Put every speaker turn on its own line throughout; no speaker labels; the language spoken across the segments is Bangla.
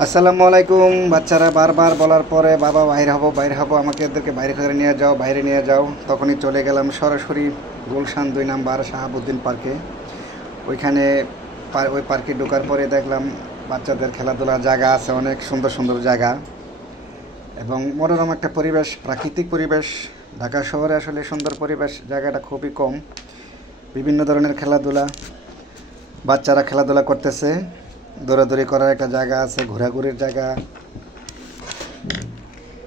আসসালামু আলাইকুম। বাচ্চারা বারবার বলার পরে, বাবা, বাইরে হব বাইরে হব, আমাকে এদেরকে বাইরে করে নিয়ে যাও, বাইরে নিয়ে যাও। তখনই চলে গেলাম সরাসরি গুলশান দুই নাম্বার শাহাবুদ্দিন পার্কে। ওইখানে ওই পার্কে ঢোকার পরে দেখলাম বাচ্চাদের খেলাধুলার জায়গা আছে, অনেক সুন্দর সুন্দর জায়গা। এবং মনোরম একটা পরিবেশ, প্রাকৃতিক পরিবেশ। ঢাকা শহরে আসলে সুন্দর পরিবেশ, জায়গাটা খুবই কম। বিভিন্ন ধরনের খেলাধুলা, বাচ্চারা খেলাধুলা করতেছে। দৌড়াদৌড়ি করার একটা জায়গা আছে, ঘোরাঘুরির জায়গা,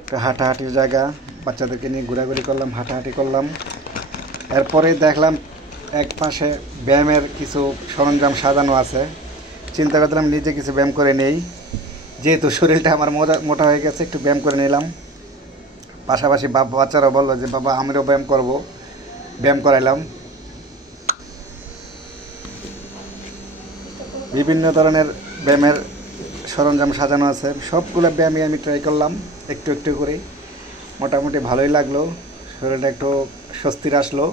একটা হাঁটাহাঁটির জায়গা। বাচ্চাদেরকে নিয়ে ঘোরাঘুরি করলাম, হাঁটাহাঁটি করলাম। এরপরে দেখলাম এক পাশে ব্যায়ামের কিছু সরঞ্জাম সাজানো আছে। চিন্তা করলাম নিজে কিছু ব্যায়াম করে নেই। যেহেতু শরীরটা আমার মোটা মোটা হয়ে গেছে, একটু ব্যায়াম করে নিলাম। পাশাপাশি বাচ্চারা বলল যে, বাবা, আমিও ব্যায়াম করব। ব্যায়াম করাইলাম। বিভিন্ন ধরনের ব্যায়ামের সরঞ্জাম সাজানো আছে। সবগুলো ব্যায়ামই আমি ট্রাই করলাম, একটু একটু করে মোটামুটি ভালোই লাগল, শরীরটা একটু স্বস্তির আসলো।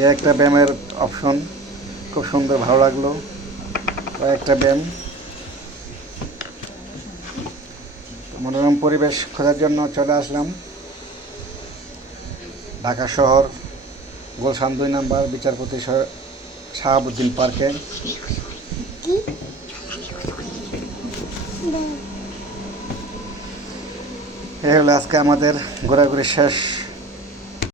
এ একটা ব্যায়ামের অপশন খুব সুন্দর ভালো লাগল। একটা ব্যায়াম। মনোরম পরিবেশ খোঁজার জন্য চলে আসলাম। ঢাকা শহর গোলশান দুই নাম্বার বিচারপতি শাহাবুদ্দিন পার্কে। এই হলো আজকে আমাদের ঘোরাঘুরি শেষ